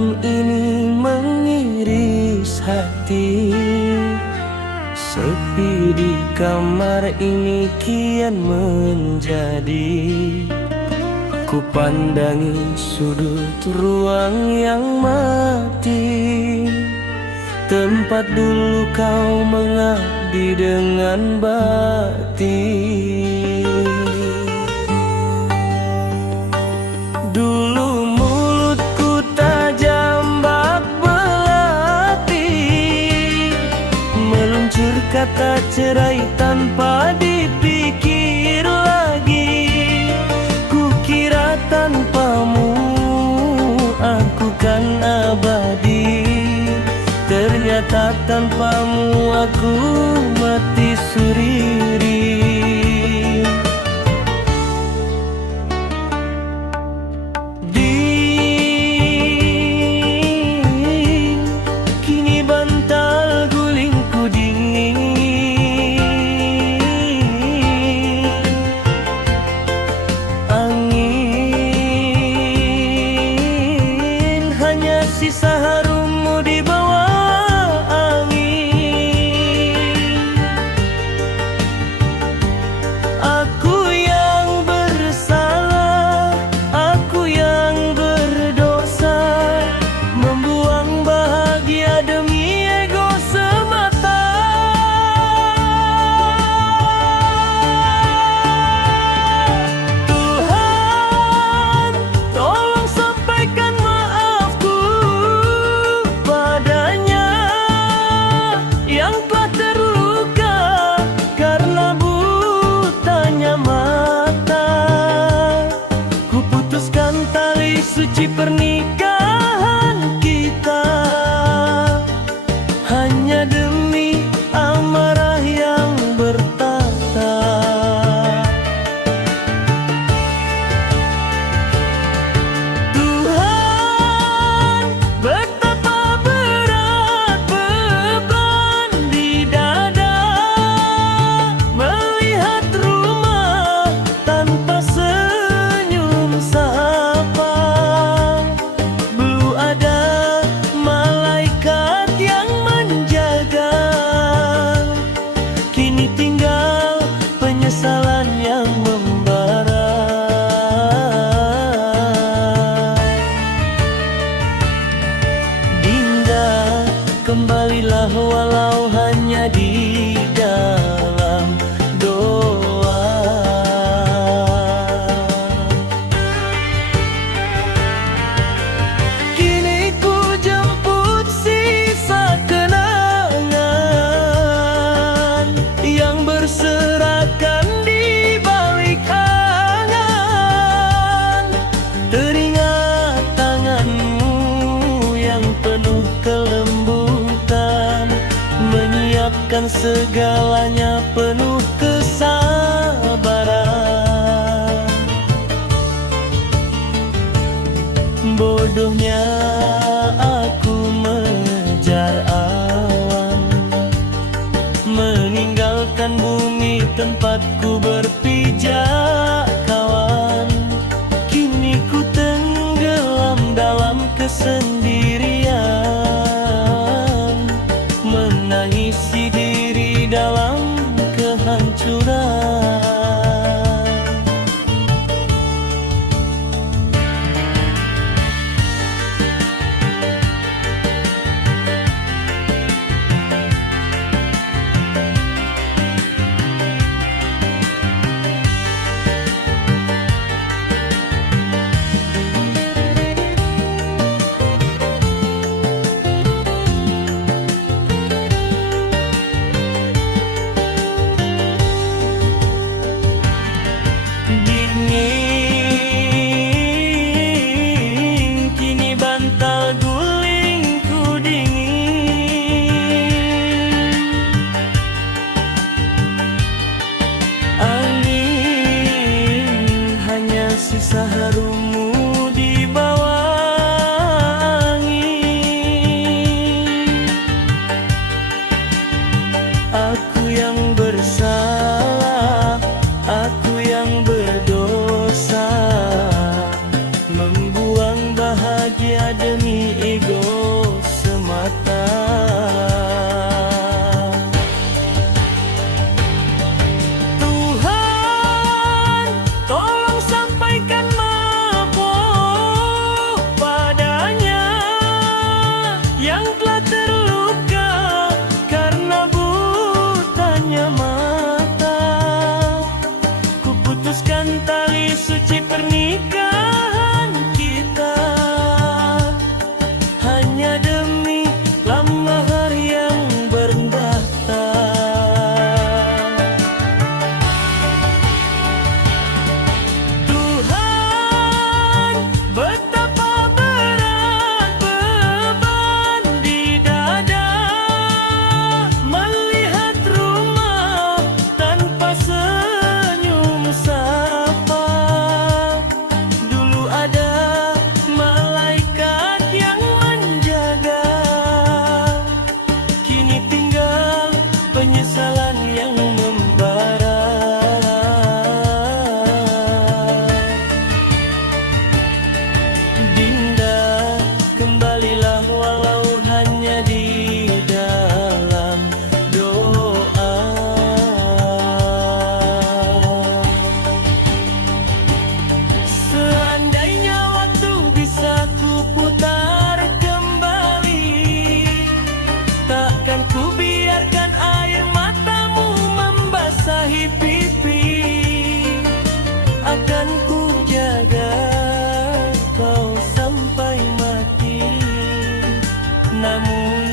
malam ini mengiris hati. Sepi di kamar ini kian menjadi. Ku pandangi sudut ruang yang mati, tempat dulu kau mengabdi dengan bakti. Dulu mulutku tajam bak belati, meluncur kata cerai tanpa dipikir lagi. Kukira tanpamu aku kan abadi, ternyata tanpamu aku mati suri. Kini bantal gulingku dingin, angin hanya sisa harummu di bawah angin. Aku yang bersalah, aku yang berdosa, membuang bahagia demi ego semata. Tuhan, tolong sampaikan maafku padanya yang telah terluka karena butanya mata. Ku putuskan tali suci pernikahan kita hanya demi amarah yang bertahta. Tuhan, betapa berat beban di dada, melihat rumah tanpa senyum sapa. Belum ada malaikat yang menjaga, kini tinggal penyesalan yang membara. Dinda, kembalilah walau hanya di dalam doa. Kini ku jemput sisa kenangan yang berserakan di balik angan. Teringat tanganmu yang penuh kelembutan, menyiapkan segalanya penuh kesabaran. Bodohnya aku mengejar awan, meninggalkan bumi tempatku berpijak kawan. Kini ku tenggelam dalam kesendirian, menangisi diri dalam kehancuran. lamun